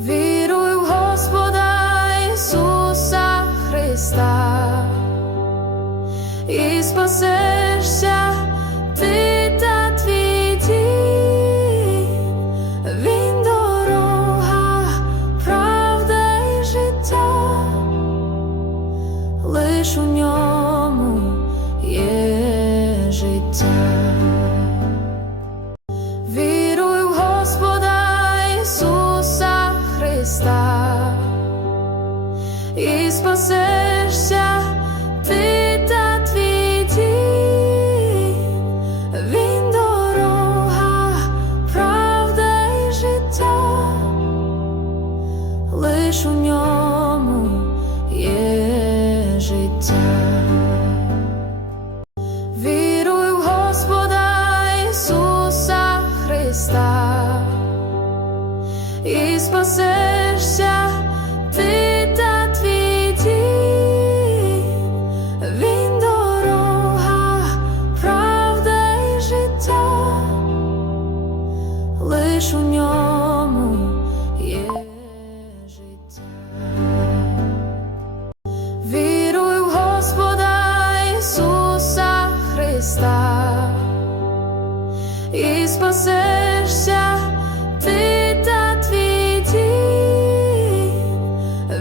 Віруй в Господа Ісуса Христа і спасешся ти та твій дім. Він і життя, лиш у ньому є і спасешся ти та твій дім. Дорога, правда і життя, лиш у ньому є життя. Віруй в Господа Ісуса Христа і спасешся лиш у ньому є життя. Віруй в Господа Ісуса Христа і спасешся ти та твій дім.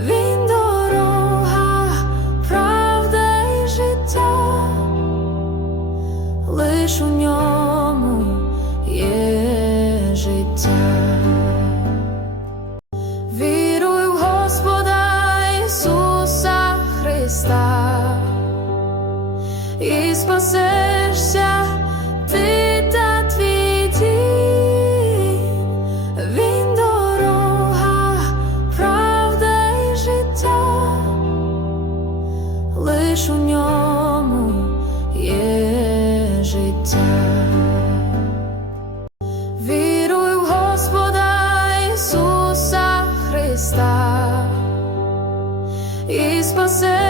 Він дорога, і життя, лиш у ньому Віруй в Господа Ісуса Христа і спасешся Христа. І спасе